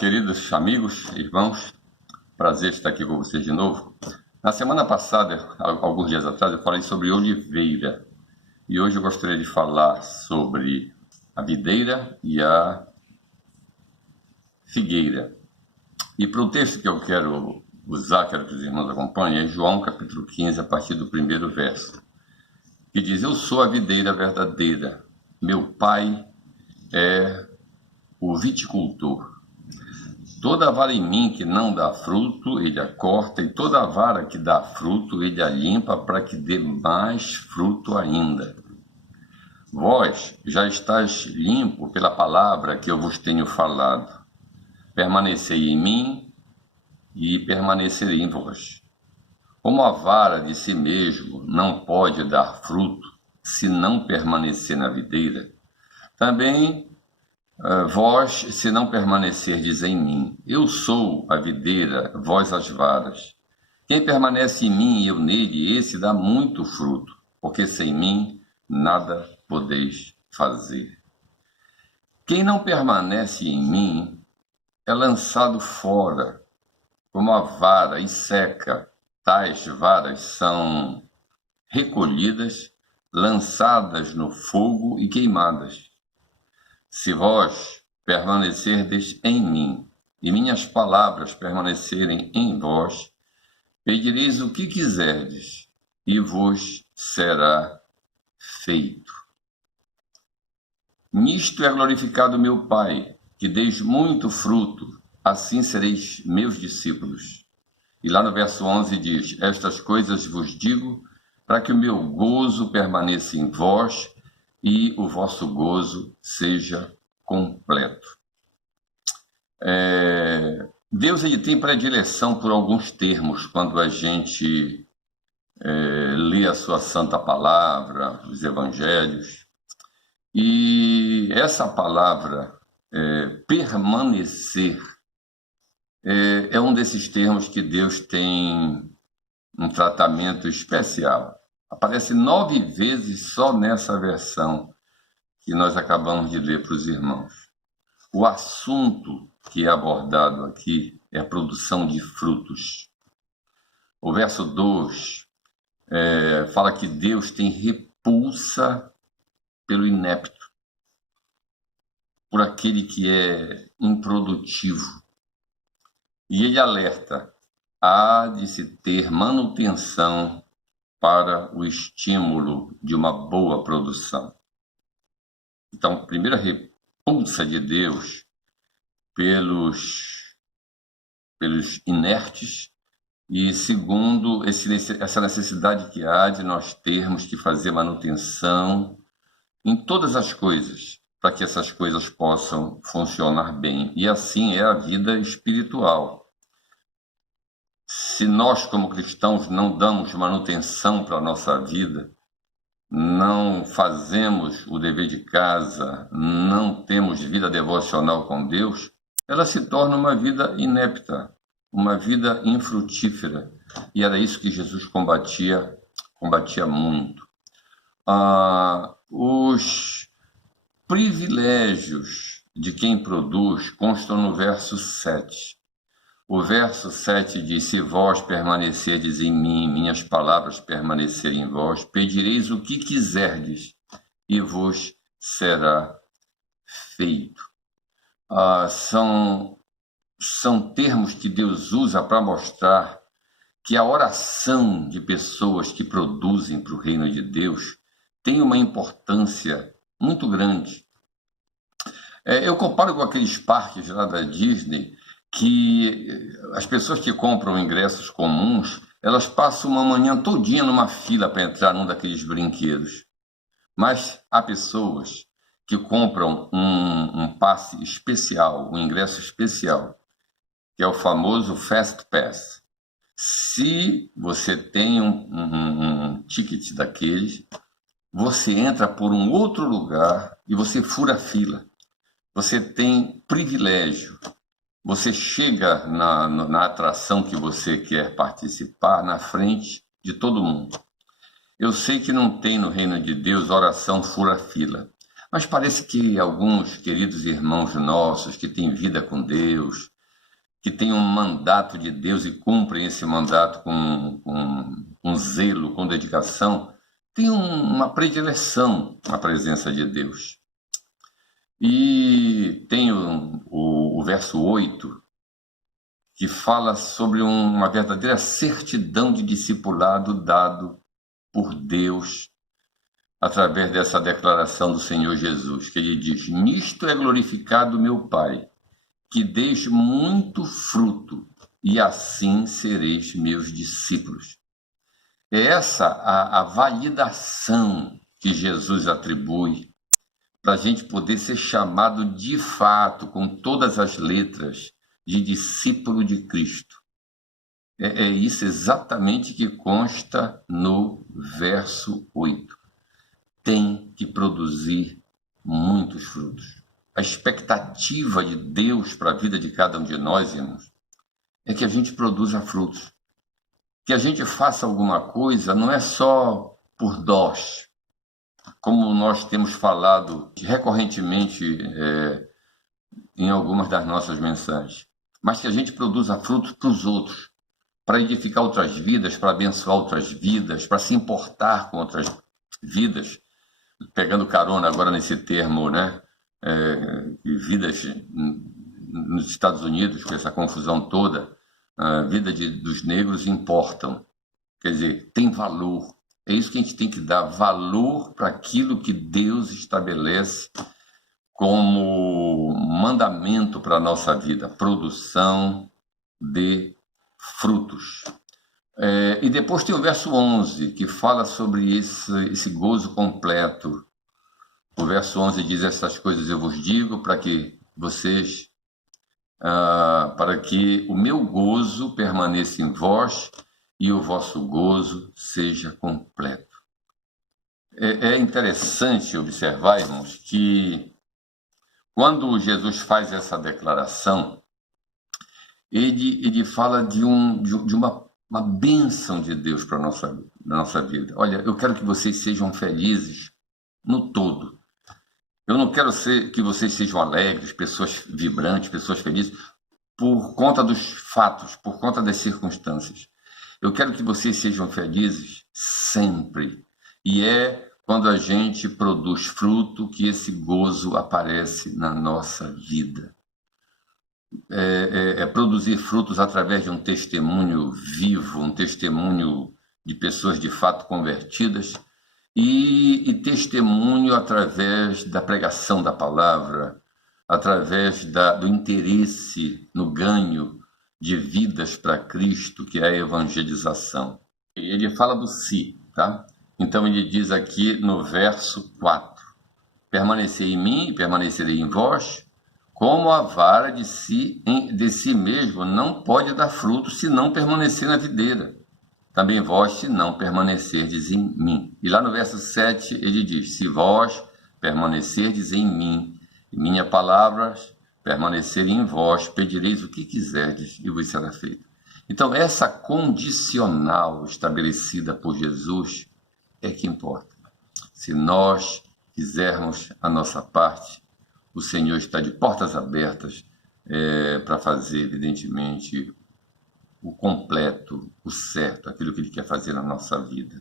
Queridos amigos, irmãos, prazer estar aqui com vocês de novo. Na semana passada, alguns dias atrás, eu falei sobre oliveira e hoje eu gostaria de falar sobre a videira e a figueira. E para o texto que eu quero usar, quero que os irmãos acompanhem, é João capítulo 15, a partir do primeiro verso, que diz: Eu sou a videira verdadeira, meu pai é o viticultor. Toda vara em mim que não dá fruto, ele a corta, e toda vara que dá fruto, ele a limpa, para que dê mais fruto ainda. Vós já estáis limpo pela palavra que eu vos tenho falado. Permanecei em mim, e permanecerei em vós. Como a vara de si mesmo não pode dar fruto, se não permanecer na videira, também vós, se não permanecerdes em mim. Eu sou a videira, vós as varas. Quem permanece em mim e eu nele, esse dá muito fruto, porque sem mim nada podeis fazer. Quem não permanece em mim é lançado fora, como a vara, e seca. Tais varas são recolhidas, lançadas no fogo e queimadas. Se vós permanecerdes em mim, e minhas palavras permanecerem em vós, pedireis o que quiserdes, e vos será feito. Nisto é glorificado meu Pai, que deis muito fruto, assim sereis meus discípulos. E lá no verso 11 diz: Estas coisas vos digo, para que o meu gozo permaneça em vós, e o vosso gozo seja completo. Deus ele tem predileção por alguns termos quando a gente lê a sua santa palavra, os evangelhos, e essa palavra, permanecer, é um desses termos que Deus tem um tratamento especial. Aparece 9 vezes só nessa versão que nós acabamos de ler para os irmãos. O assunto que é abordado aqui é a produção de frutos. O verso 2 fala que Deus tem repulsa pelo inepto, por aquele que é improdutivo. E ele alerta: há de se ter manutenção para o estímulo de uma boa produção. Então, primeiro, a repulsa de Deus pelos inertes, e segundo, essa necessidade que há de nós termos que fazer manutenção em todas as coisas, para que essas coisas possam funcionar bem. E assim é a vida espiritual. Se nós, como cristãos, não damos manutenção para a nossa vida, não fazemos o dever de casa, não temos vida devocional com Deus, ela se torna uma vida inepta, uma vida infrutífera. E era isso que Jesus combatia muito. Os privilégios de quem produz constam no verso 7. O verso 7 diz: Se vós permanecerdes em mim, minhas palavras permanecerem em vós, pedireis o que quiserdes, e vos será feito. São termos que Deus usa para mostrar que a oração de pessoas que produzem para o reino de Deus tem uma importância muito grande. Eu comparo com aqueles parques lá da Disney, que as pessoas que compram ingressos comuns, elas passam uma manhã todinha numa fila para entrar num daqueles brinquedos. Mas há pessoas que compram um passe especial, um ingresso especial, que é o famoso Fast Pass. Se você tem um ticket daqueles, você entra por um outro lugar e você fura a fila. Você tem privilégio. Você chega na atração que você quer participar na frente de todo mundo. Eu sei que não tem no reino de Deus oração fura-fila, Mas parece que alguns queridos irmãos nossos que têm vida com Deus, que têm um mandato de Deus e cumprem esse mandato com zelo, com dedicação, têm uma predileção à presença de Deus. E tem o verso 8, que fala sobre uma verdadeira certidão de discipulado dado por Deus através dessa declaração do Senhor Jesus, que ele diz: nisto é glorificado meu Pai, que deis muito fruto, e assim sereis meus discípulos. É essa a validação que Jesus atribui para a gente poder ser chamado de fato, com todas as letras, de discípulo de Cristo. É isso exatamente que consta no verso 8. Tem que produzir muitos frutos. A expectativa de Deus para a vida de cada um de nós, irmãos, é que a gente produza frutos. Que a gente faça alguma coisa não é só por nós, como nós temos falado recorrentemente em algumas das nossas mensagens, mas que a gente produza frutos para os outros, para edificar outras vidas, para abençoar outras vidas, para se importar com outras vidas, pegando carona agora nesse termo, né? Vidas nos Estados Unidos, com essa confusão toda, a vida dos negros importam, quer dizer, tem valor. É isso que a gente tem que dar valor para aquilo que Deus estabelece como mandamento para a nossa vida, produção de frutos. E depois tem o verso 11, que fala sobre esse gozo completo. O verso 11 diz: essas coisas eu vos digo para que vocês, para que o meu gozo permaneça em vós e o vosso gozo seja completo. É interessante observar, irmãos, que quando Jesus faz essa declaração, ele fala de uma bênção de Deus para a nossa vida. Olha, eu quero que vocês sejam felizes no todo. Eu não quero que vocês sejam alegres, pessoas vibrantes, pessoas felizes, por conta dos fatos, por conta das circunstâncias. Eu quero que vocês sejam felizes sempre. E é quando a gente produz fruto que esse gozo aparece na nossa vida. Produzir frutos através de um testemunho vivo, um testemunho de pessoas de fato convertidas, e testemunho através da pregação da palavra, através do interesse no ganho de vidas para Cristo, que é a evangelização. Ele fala do si, tá? Então ele diz aqui no verso 4: permanecei em mim e permanecerei em vós, como a vara de si mesmo não pode dar fruto se não permanecer na videira. Também vós, se não permanecerdes em mim. E lá no verso 7 ele diz: se vós permanecerdes em mim, e minhas palavras permanecerem em vós, pedireis o que quiserdes e vos será feito. Então, essa condicional estabelecida por Jesus é que importa. Se nós fizermos a nossa parte, o Senhor está de portas abertas para fazer, evidentemente, o completo, o certo, aquilo que Ele quer fazer na nossa vida.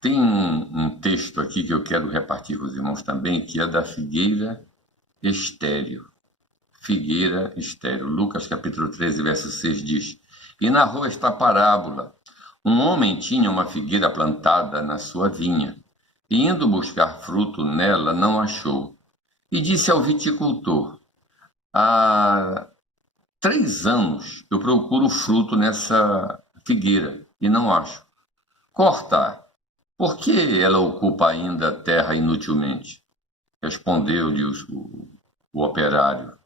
Tem um texto aqui que eu quero repartir com os irmãos também, que é da figueira estéril. Figueira estéril. Lucas capítulo 13, verso 6 diz: e narrou esta parábola. Um homem tinha uma figueira plantada na sua vinha, e indo buscar fruto nela, não achou. E disse ao viticultor: há 3 anos eu procuro fruto nessa figueira e não acho. Corta, por que ela ocupa ainda a terra inutilmente? Respondeu-lhe o operário: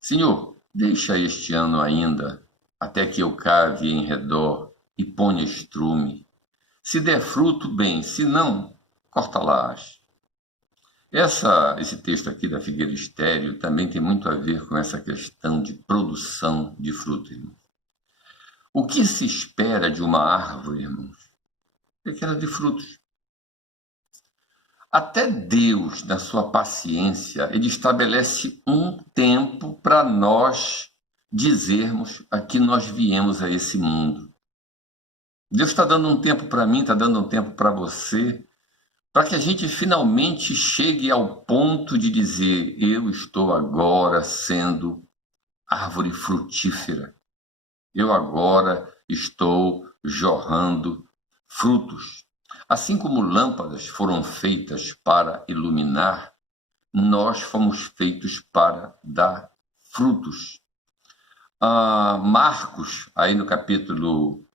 Senhor, deixa este ano ainda, até que eu cave em redor e ponha estrume. Se der fruto, bem, se não, corta-las. Esse texto aqui da figueira estéril também tem muito a ver com essa questão de produção de fruto, irmãos. O que se espera de uma árvore, irmãos, é que ela dê frutos. Até Deus, na sua paciência, ele estabelece um tempo para nós dizermos a que nós viemos a esse mundo. Deus está dando um tempo para mim, está dando um tempo para você, para que a gente finalmente chegue ao ponto de dizer: eu estou agora sendo árvore frutífera. Eu agora estou jorrando frutos. Assim como lâmpadas foram feitas para iluminar, nós fomos feitos para dar frutos. Marcos, aí no capítulo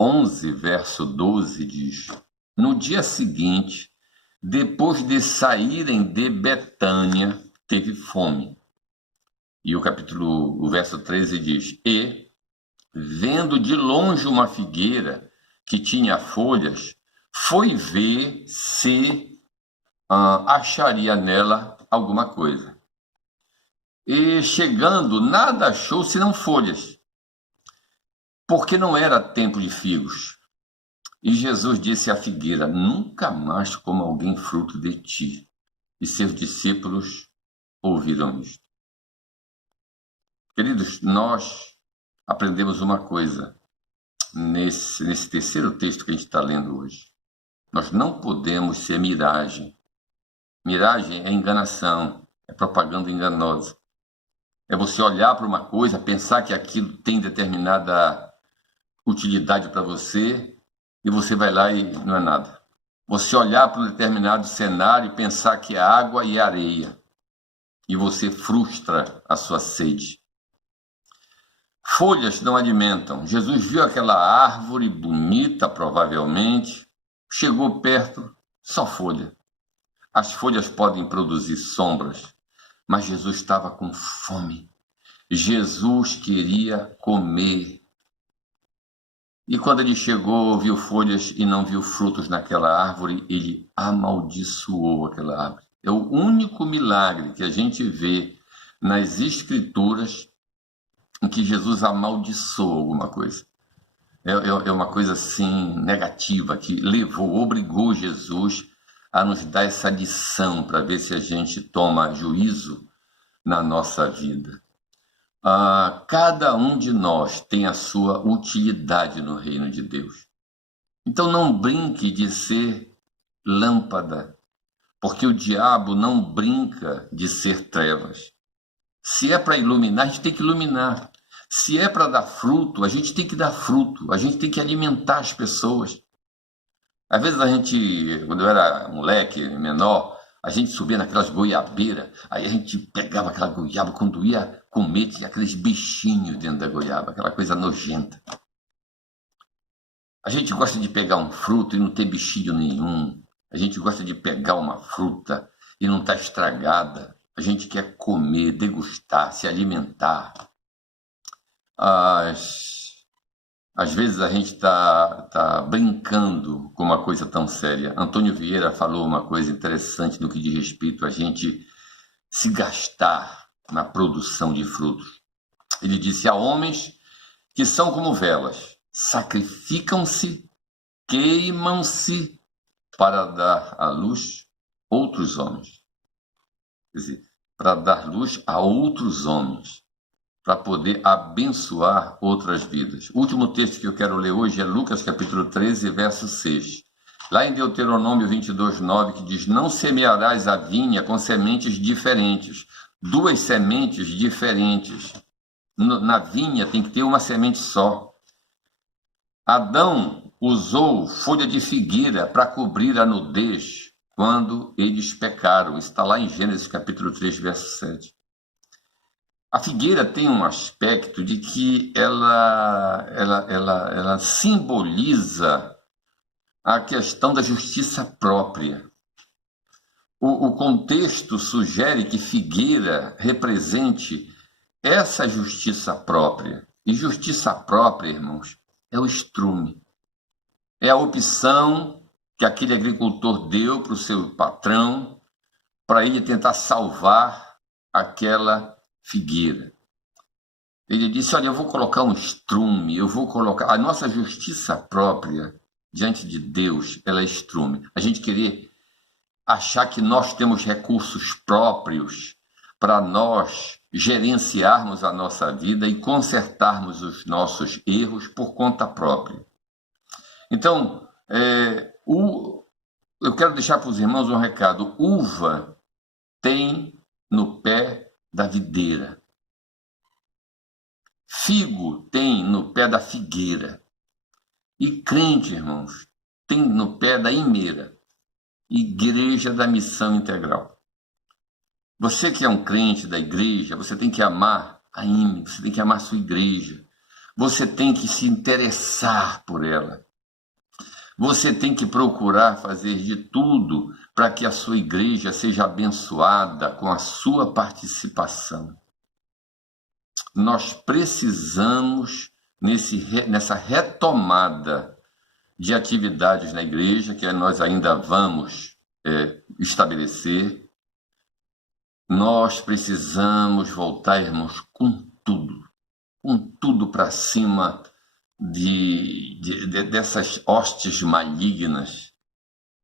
11, verso 12, diz: no dia seguinte, depois de saírem de Betânia, teve fome. E o verso 13 diz: e, vendo de longe uma figueira que tinha folhas, foi ver se acharia nela alguma coisa. E chegando, nada achou senão folhas, porque não era tempo de figos. E Jesus disse à figueira: nunca mais coma alguém fruto de ti. E seus discípulos ouviram isto. Queridos, nós aprendemos uma coisa nesse terceiro texto que a gente está lendo hoje. Nós não podemos ser miragem. Miragem é enganação, é propaganda enganosa. É você olhar para uma coisa, pensar que aquilo tem determinada utilidade para você, e você vai lá e não é nada. Você olhar para um determinado cenário e pensar que é água e areia, e você frustra a sua sede. Folhas não alimentam. Jesus viu aquela árvore bonita, provavelmente, chegou perto, só folha. As folhas podem produzir sombras, mas Jesus estava com fome. Jesus queria comer. E quando ele chegou, viu folhas e não viu frutos naquela árvore, ele amaldiçoou aquela árvore. É o único milagre que a gente vê nas Escrituras em que Jesus amaldiçoou alguma coisa. É uma coisa assim negativa, que obrigou Jesus a nos dar essa lição para ver se a gente toma juízo na nossa vida. Cada um de nós tem a sua utilidade no reino de Deus. Então não brinque de ser lâmpada, porque o diabo não brinca de ser trevas. Se é para iluminar, a gente tem que iluminar. Se é para dar fruto, a gente tem que dar fruto. A gente tem que alimentar as pessoas. Às vezes a gente, quando eu era moleque, menor, a gente subia naquelas goiabeiras, aí a gente pegava aquela goiaba, quando ia comer, tinha aqueles bichinhos dentro da goiaba, aquela coisa nojenta. A gente gosta de pegar um fruto e não ter bichinho nenhum. A gente gosta de pegar uma fruta e não estar estragada. A gente quer comer, degustar, se alimentar. Às vezes a gente tá brincando com uma coisa tão séria. Antônio Vieira falou uma coisa interessante no que diz respeito a gente se gastar na produção de frutos. Ele disse: há homens que são como velas, sacrificam-se, queimam-se para dar à luz outros homens. Quer dizer, para dar luz a outros homens, para poder abençoar outras vidas. O último texto que eu quero ler hoje é Lucas capítulo 13, verso 6. Lá em Deuteronômio 22, 9, que diz: não semearás a vinha com sementes diferentes, duas sementes diferentes. Na vinha tem que ter uma semente só. Adão usou folha de figueira para cobrir a nudez quando eles pecaram. Está lá em Gênesis capítulo 3, verso 7. A figueira tem um aspecto de que ela simboliza a questão da justiça própria. O contexto sugere que figueira represente essa justiça própria. E justiça própria, irmãos, é o estrume. É a opção que aquele agricultor deu para o seu patrão para ele tentar salvar aquela figueira. Ele disse: olha, eu vou colocar um estrume, eu vou colocar... A nossa justiça própria diante de Deus, ela é estrume. A gente querer achar que nós temos recursos próprios para nós gerenciarmos a nossa vida e consertarmos os nossos erros por conta própria. Então, eu quero deixar para os irmãos um recado. Uva tem no pé da videira. Figo tem no pé da figueira. E crente, irmãos, tem no pé da imeira. Igreja da Missão Integral. Você que é um crente da igreja, você tem que amar a IME, você tem que amar a sua igreja. Você tem que se interessar por ela. Você tem que procurar fazer de tudo para que a sua igreja seja abençoada com a sua participação. Nós precisamos, nessa retomada de atividades na igreja, que nós ainda vamos estabelecer, nós precisamos voltar, irmãos, com tudo para cima dessas hostes malignas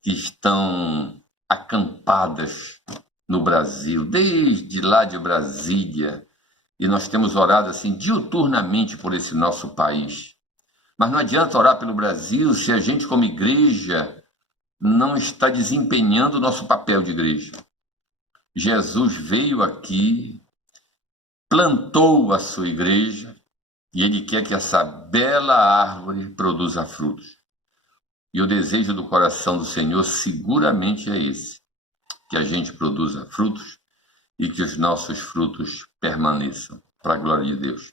que estão acampadas no Brasil, desde lá de Brasília, e nós temos orado assim diuturnamente por esse nosso país. Mas não adianta orar pelo Brasil se a gente, como igreja, não está desempenhando o nosso papel de igreja. Jesus veio aqui, plantou a sua igreja, e Ele quer que essa bela árvore produza frutos. E o desejo do coração do Senhor seguramente é esse, que a gente produza frutos e que os nossos frutos permaneçam, para a glória de Deus.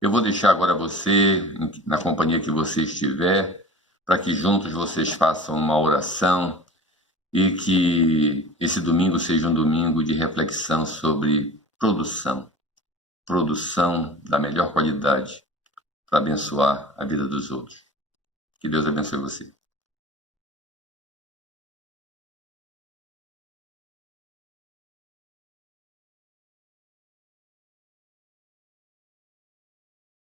Eu vou deixar agora você, na companhia que você estiver, para que juntos vocês façam uma oração e que esse domingo seja um domingo de reflexão sobre produção da melhor qualidade para abençoar a vida dos outros. Que Deus abençoe você.